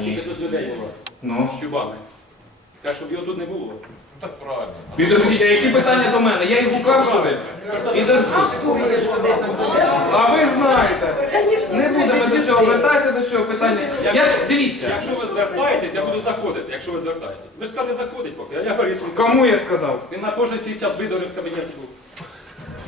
Скільки тут людей було Ну. з чубами? Скажи, щоб його тут не було. Так правильно. Підождіть, а які питання до мене? Я їх гукав сюди. Підождіть. А ви знаєте. Не будемо до цього вертатися до цього питання. Я ж дивіться. Якщо ви звертаєтесь, я буду заходити, якщо ви звертаєтесь. Ви ж сказали заходить поки, а я говорю, Кому я сказав? Він на кожен свій час видори з кабінету був.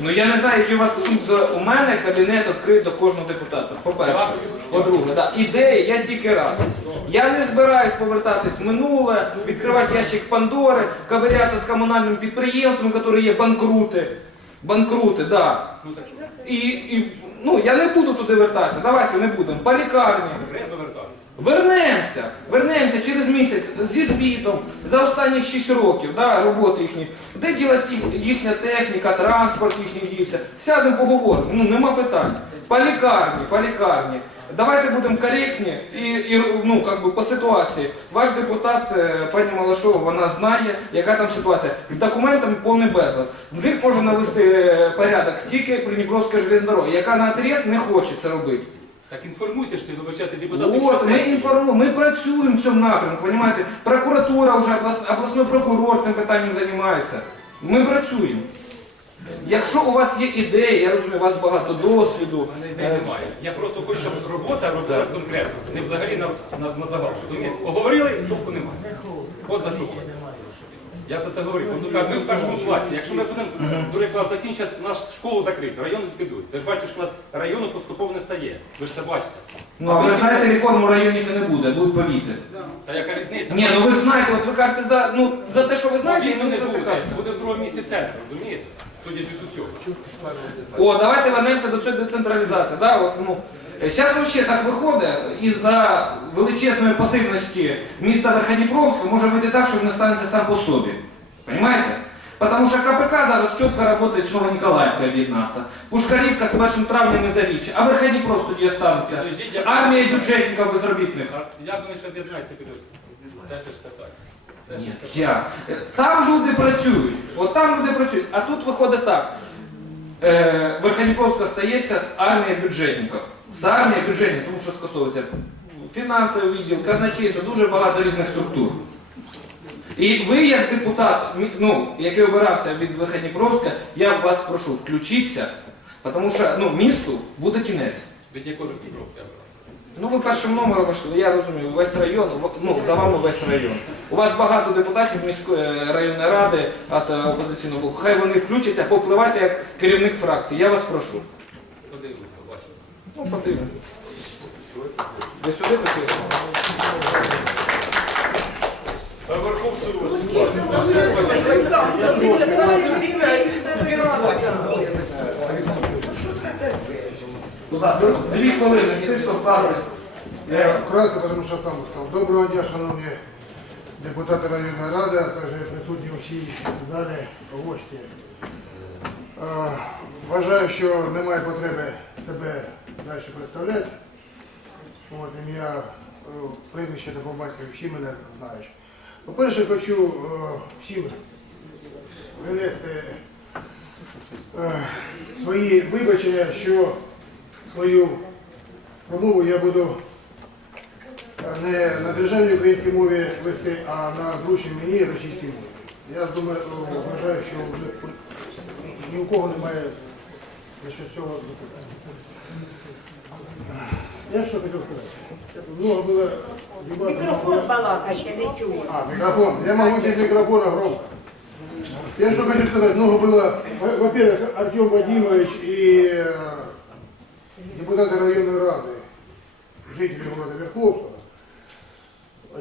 Ну я не знаю, який у вас стосунок за у мене кабінет відкритий до кожного депутата. По-перше. По-друге, да. ідеї я тільки радий. Я не збираюсь повертатись в минуле, відкривати ящик Пандори, ковирятися з комунальними підприємствами, які є банкрути. Банкрути, да. І, і ну, я не буду туди вертатися. Давайте не будемо. По лікарні. Вернемося, вернемося через місяць зі звітом за останні 6 років да, роботи їхні. Де ділась їх- їхня техніка, транспорт їхній дівся. Сядемо, поговоримо. Ну нема питань. По лікарні, по лікарні. Давайте будемо коректні і, і ну, как би, по ситуації. Ваш депутат, е, пані Малашова, вона знає, яка там ситуація. З документами повний безлад. В них може навести е, порядок тільки Придніпровська железна дорога, яка на отрез не хоче це робити. Так інформуйте ж ти, вибачайте, депутатів, От, ми інформуємо, ми працюємо в цьому напрямку, розумієте? Прокуратура вже, облас- обласний прокурор цим питанням займається. Ми працюємо. Якщо у вас є ідеї, я розумію, у вас багато досвіду. Мене ідей е, немає. Я просто хочу, щоб робота робилась конкретно, не взагалі на, на, на загал. Розумієте? Поговорили, толку немає. От за що. Я за це говорив. Ну, так, ми в першому класі. Якщо ми будемо другий клас закінчити, нашу школу закрити, район ліквідують. Ти ж бачиш, у нас району поступово не стає. Ви ж це бачите. Ну, а ви знаєте, реформу районів і не буде, будуть повіти. Та яка різниця? Ні, ну ви знаєте, от ви кажете за, ну, за те, що ви знаєте, Повітря ви не за це буде. кажете. Буде в другому місці центр, розумієте? Судячи з усього. О, давайте вернемося до цієї децентралізації. Да? От, ну, зараз взагалі так виходить, із-за величезної пасивності міста Верходніпровська може вийти так, що він не станеться сам по собі. Понимаете? Потому що КПК зараз чітко працює з Новоніколаївкою об'єднатися. Пушкарівка з 1 травня не заріччя, а Верходніпровськ тоді останеться. З армією бюджетників безробітних. Як вони об'єднаються підуть? Ні, питання. я. Там люди працюють. От там люди працюють. А тут виходить так. Е, Верхоніпровська стається з армією бюджетників. З армією бюджетників, тому що скасовується фінансовий відділ, казначейство, дуже багато різних структур. І ви, як депутат, ну, який обирався від Верхоніпровська, я вас прошу, включіться, тому що ну, місту буде кінець. Від якого бралася? Ну, ви першим номером йшли, я розумію, весь район, ну, за вами весь район. У вас багато депутатів міської е, районної ради від е, опозиційного блоку. Хай вони включаться, попливайте як керівник фракції. Я вас прошу. Подивилися, побачили. Ну, потрібно. Ви сюди хотіли? Будь ласка, дві хвилини, стисло вкластись. Я кратко, тому що сам сказав. Доброго дня, шановні депутати районної ради, а також присутні всі в залі гості. Е, Вважаю, що немає потреби себе далі представляти. От, ім'я, е, прізвище та по батькові всі мене знають. По-перше, хочу е, всім винести е, свої вибачення, що свою промову я буду не на державній українській мові вести, а на зручній мені російській мові. Я думаю, о, вважаю, що вже ні у кого немає на що з цього запитання. Я що хотів сказати? Много було дебатів. Мікрофон балака ще не чує. А, микрофон. Я могу без микрофона громко. Я что хочу сказать, много было, во- во-первых, Артем Вадимович и э, депутаты районной рады, жители города Верховного,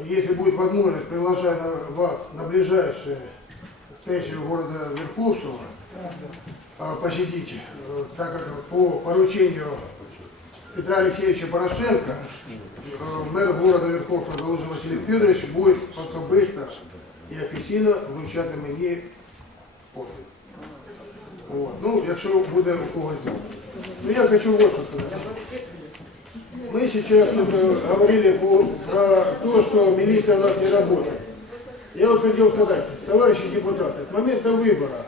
если будет возможность, приглашаю на вас на ближайшую сессию города Верховного, а, посетить, э, так как по поручению Петра Алексеевича Порошенко, э, мэр города Верховного Должен Василий Федорович будет особисто і офіційно вручати мені подвиг. От. Ну, якщо буде у когось. Ну, я хочу вот что сказать. Мы сейчас тут говорили про то, что милиция у нас не работает. Я вот хотел сказать, товарищи депутаты, с момента выбора,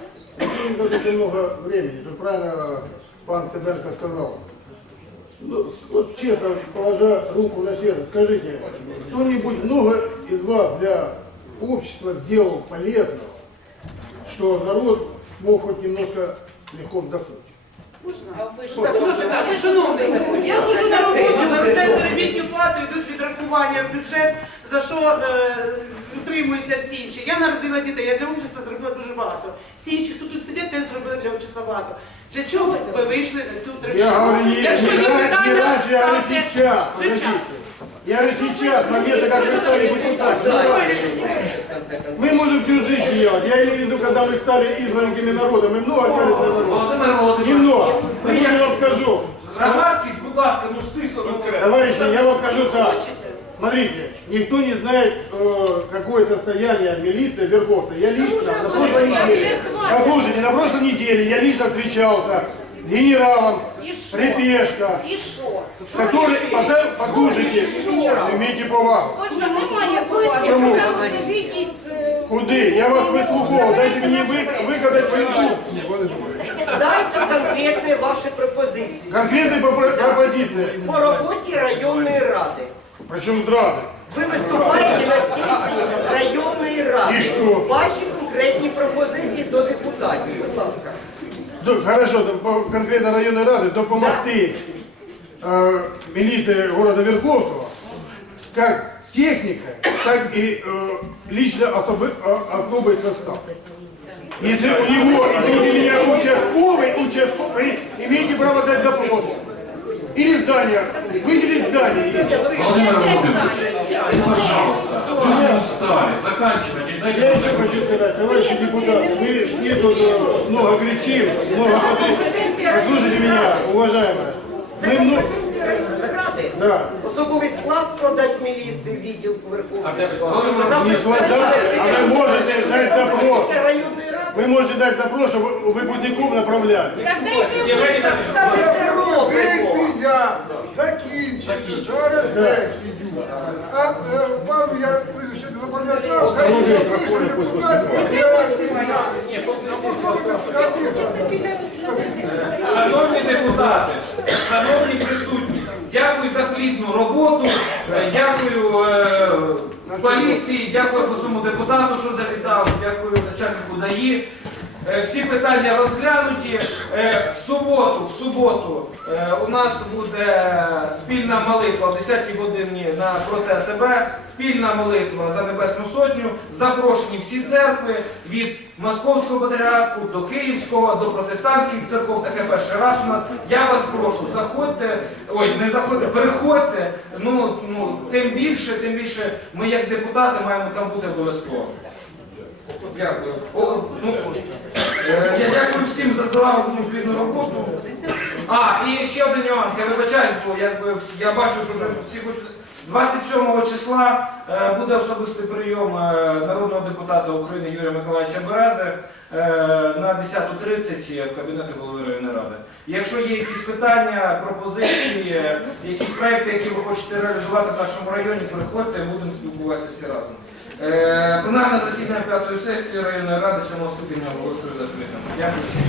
не дадут много времени, тут правильно пан Цыбенко сказал. Ну, вот честно, положа руку на сердце, скажите, кто-нибудь много из вас для общества сделал полезного, что народ мог хоть немножко легко вдохнуть? Ви шановний, я ходжу на роботу, заробляю заробітну плату, йдуть відрахування в бюджет, за що е, утримуються всі інші. Я народила дітей, я для общества зробила дуже багато. Всі інші, хто тут сидять, теж зробили для общества багато. Для чого ви вийшли на цю Я говорю, не, Якщо є не, не питання, раньше, я час. Подождите. Я говорю сейчас, момента, как вы стали депутатом. Мы можем всю жизнь делать. Я имею в виду, когда мы стали избранниками народа. Мы много народа. Володимир Володимирович, Немного. Но я вам скажу. громадськість, будь ласка, ну стисло. ну, Товарищи, я вам скажу так. Смотрите, никто не знает, э, какое состояние милиции Верховной. Я лично на прошлой неделе, послушайте, на прошлой неделе я лично встречался генералом що? который, послушайте, имейте повагу. Боже. Чому? Зійдіть з... е, Куди? Я вас вислуховував, дайте мені ви- виказати свою думку. Дайте конкретні ваші пропозиції Конкретні пропо- пропозиції. по роботі районної ради. Причому зради. Ви виступаєте Хорошо, до- по- конкретно районної ради допомогти э, милиции города Верховного, как техника, так и э, лично особый, а- особый состав. Если у него, меня, участковый, участковый, имеете право дать допрос. Или здание, выделить здание. Владимир Владимирович, пожалуйста, вы не устали, заканчивайте, Я нам еще закончить. хочу сказать, товарищи депутаты, мы все тут э, много кричим, много потом. Послушайте меня, уважаемые. Це Мы много... компетенція районної ради. Да. Особовий склад складати міліції, відділку Верховного. Не складати, а ви можете дати запрос. районної ради. Ви можете дати запрос, щоб випускників направляли. Так дайте Та ми це робимо. Сесія закінчиться, Зараз сесію. А е, я прізвище не запам'ятав, хай всі депутатські Шановні депутати, шановні присутні, дякую за плідну роботу, е, дякую е, поліції, дякую обласному депутату, що завітав, дякую начальнику ДАІ. Е, Всі питання розглянуті. Е, В суботу, в суботу е, у нас буде спільна молитва о 10 годині на проти АТБ, спільна молитва за Небесну Сотню. Запрошені всі церкви від Московського патріарху до Київського, до протестантських церков. Таке перший раз у нас. Я вас прошу, заходьте, ой, не заходьте, приходьте. Ну, ну тим більше, тим більше ми як депутати маємо там бути обов'язково. Дякую. О, ну, я дякую всім за злагоджену плідну роботу. А, і ще один нюанс, я вибачаюсь, бо всі- я бачу, що вже всі хочуть. 27 числа е, буде особистий прийом е, народного депутата України Юрія Миколаївича Берези е, на 10.30 в кабінеті голови районної ради. Якщо є якісь питання, пропозиції, якісь проекти, які ви хочете реалізувати в нашому районі, приходьте, будемо спілкуватися всі разом. Е, Пленарне засідання п'ятої сесії районної ради 7 ступеня оголошую закритим. Дякую всім.